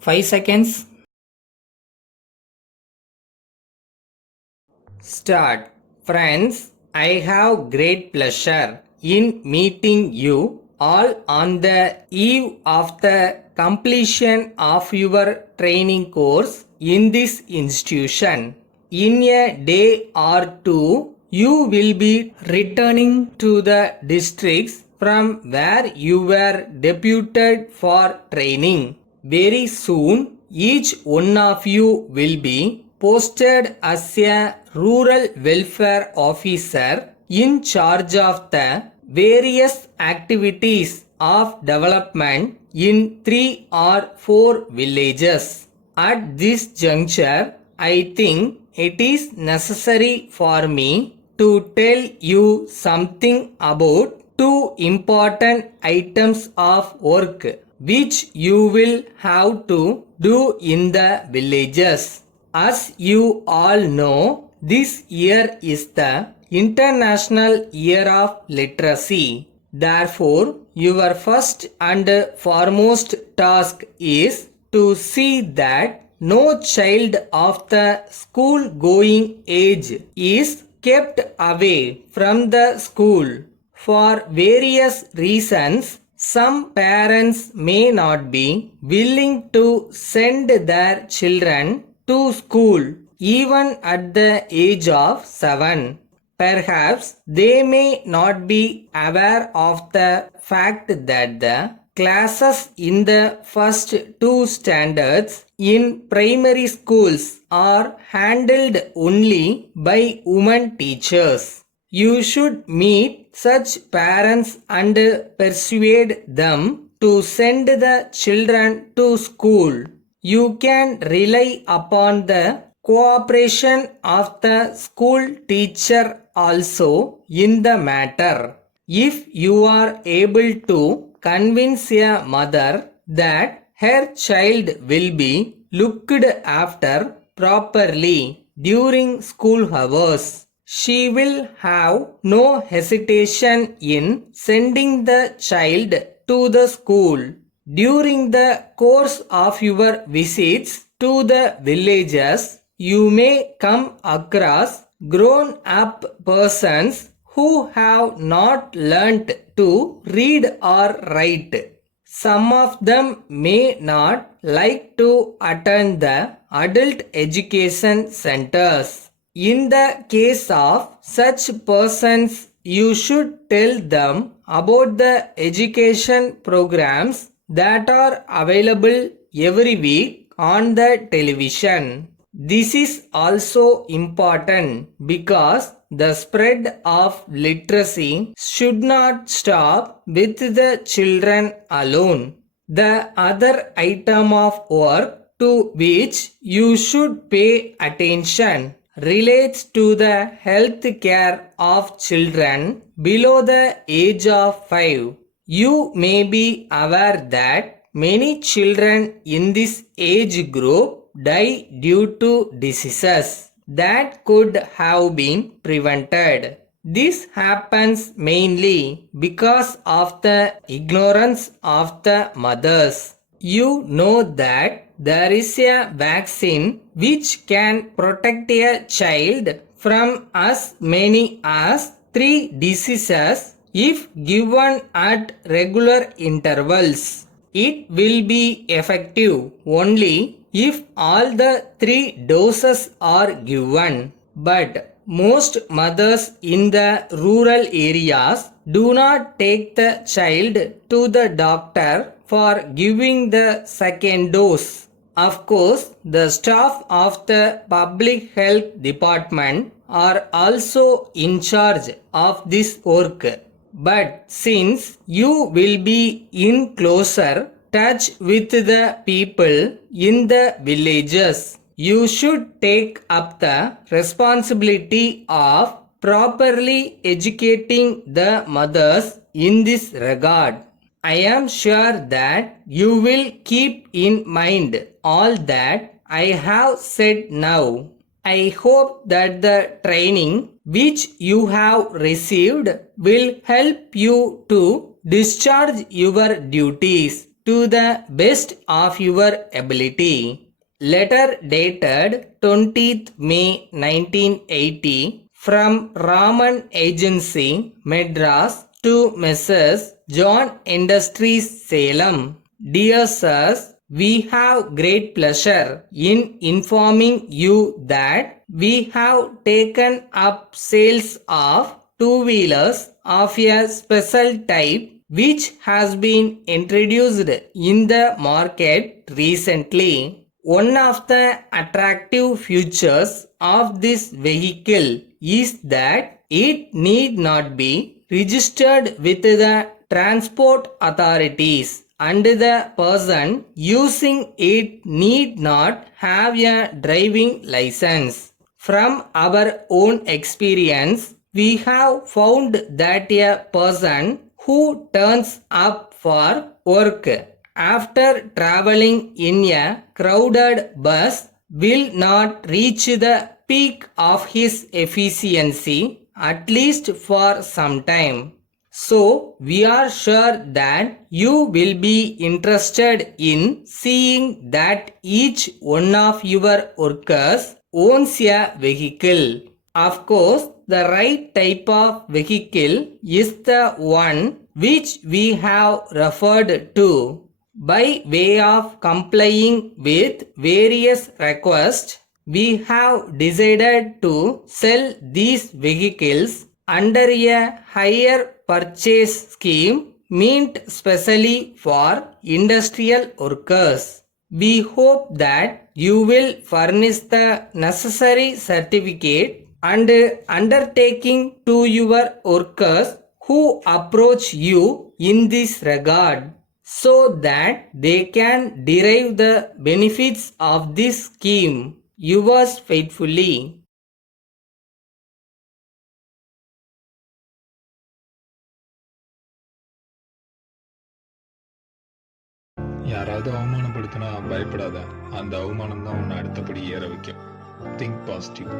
5 seconds. Start. Friends, I have great pleasure in meeting you all on the eve of the completion of your training course in this institution. In a day or two, you will be returning to the districts from where you were deputed for training. Very soon, each one of you will be posted as a rural welfare officer in charge of the various activities of development in 3 or 4 villages. At this juncture, I think it is necessary for me to tell you something about two important items of work which you will have to do in the villages. As you all know, this year is the International Year of Literacy. Therefore, your first and foremost task is to see that no child of the school going age is kept away from the school. For various reasons, some parents may not be willing to send their children to school even at the age of 7. Perhaps they may not be aware of the fact that the classes in the first two standards in primary schools are handled only by women teachers. You should meet such parents and persuade them to send the children to school. You can rely upon the cooperation of the school teacher also in the matter. If you are able to convince a mother that her child will be looked after properly during school hours, she will have no hesitation in sending the child to the school. During the course of your visits to the villages, you may come across grown-up persons who have not learnt to read or write. Some of them may not like to attend the adult education centers. In the case of such persons, you should tell them about the education programs that are available every week on the television. This is also important because the spread of literacy should not stop with the children alone. The other item of work to which you should pay attention relates to the health care of children below the age of 5. You may be aware that many children in this age group die due to diseases that could have been prevented. This happens mainly because of the ignorance of the mothers. You know that there is a vaccine which can protect a child from as many as 3 diseases if given at regular intervals. It will be effective only if all the 3 doses are given. But most mothers in the rural areas do not take the child to the doctor for giving the second dose. Of course, the staff of the public health department are also in charge of this work. But since you will be in closer touch with the people in the villages, you should take up the responsibility of properly educating the mothers in this regard. I am sure that you will keep in mind all that I have said now. I hope that the training which you have received will help you to discharge your duties to the best of your ability. Letter dated 20th May 1980 from Raman Agency, Madras to Messrs. John Industries, Salem. Dear sirs, we have great pleasure in informing you that we have taken up sales of two-wheelers of a special type which has been introduced in the market recently. One of the attractive features of this vehicle is that it need not be registered with the transport authorities and the person using it need not have a driving license. From our own experience, we have found that a person who turns up for work after traveling in a crowded bus will not reach the peak of his efficiency, at least for some time. So, we are sure that you will be interested in seeing that each one of your workers owns a vehicle. Of course, the right type of vehicle is the one which we have referred to. By way of complying with various requests, we have decided to sell these vehicles under a hire purchase scheme meant specially for industrial workers. We hope that you will furnish the necessary certificate and undertaking to your workers who approach you in this regard, so that they can derive the benefits of this scheme. Yours faithfully. யாராவது அவமானப்படுத்தினா பயப்படாத, அந்த அவமானம் தான் உன்னை அடுத்தபடி ஏற வைக்கும். Think positive.